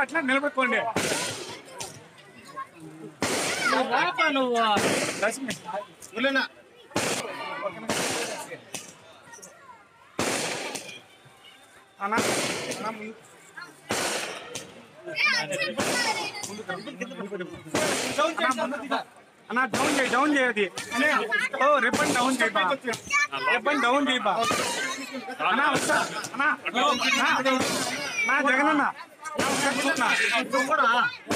అట్లా నిలబెట్టుకోండి నువ్వు అన్నా అన్నా డౌన్ చేయది ఓ రిబ్బన్ డౌన్ చేయబా రిబ్బన్ డౌన్ చేయబా అన్నా అన్నా నా జగనన్న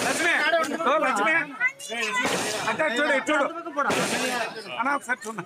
లక్ష్మి ఓ లక్ష్మి అంటే చూడు చూడు అన్నా ఒకసారి చూడ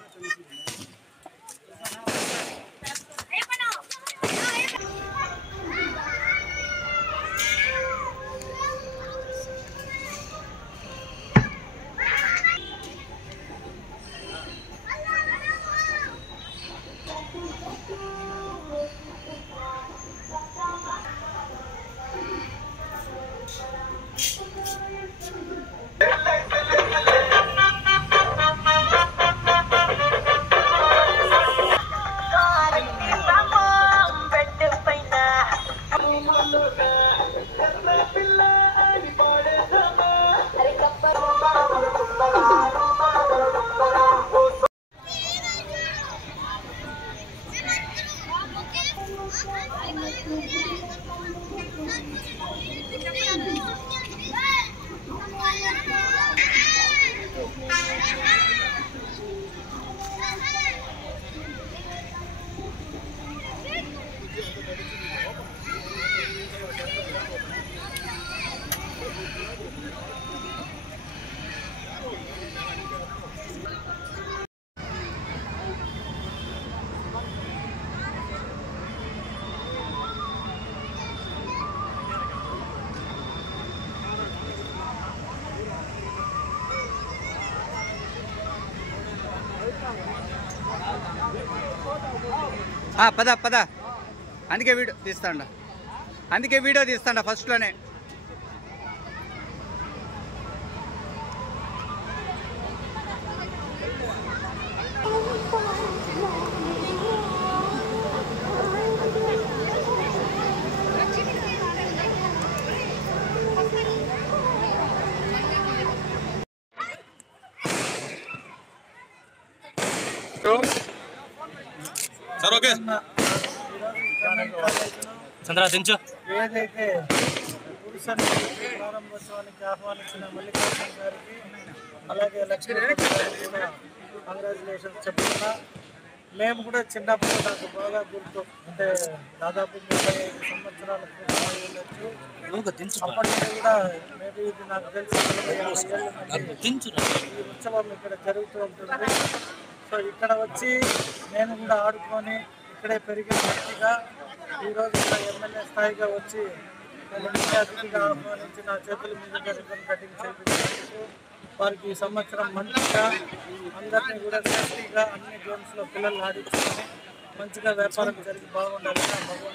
పద పద అందుకే వీడియో తీస్తాండ ఫస్ట్లోనే సార్ ఓకే ఏదైతే పురుషుని ప్రారంభోత్సవానికి ఆహ్వానించిన మల్లికార్జున గారికి అలాగే లక్ష్మీ గారికి కూడా కంగ్రాచులేషన్స్ చెప్తున్నా. మేము కూడా చిన్నప్పుడు నాకు బాగా గుర్తు, అంటే దాదాపు 35 సంవత్సరాల క్రితం ఉండొచ్చు. అప్పటి నుండి కూడా మేబీ ఇది నాకు తెలిసి 50 ఏళ్ళ ఈ ఉత్సవం ఇక్కడ జరుగుతూ ఉంటుంది. సో ఇక్కడ వచ్చి నేను కూడా ఆడుకొని ఇక్కడే పెరిగిన వ్యక్తిగా ఈరోజు ఇక్కడ ఎమ్మెల్యే స్థాయిగా వచ్చి ముఖ్య అతిథిగా ఆహ్వానించి నా చేతుల మీదుగా రిబ్బన్ కటింగ్ చేయించినందుకు వారికి ఈ సంవత్సరం మంచిగా అందరినీ కూడా సేఫ్టీగా అన్ని గేమ్స్లో పిల్లలు ఆడించుకొని మంచిగా వ్యాపారం జరిగి బాగుండాలని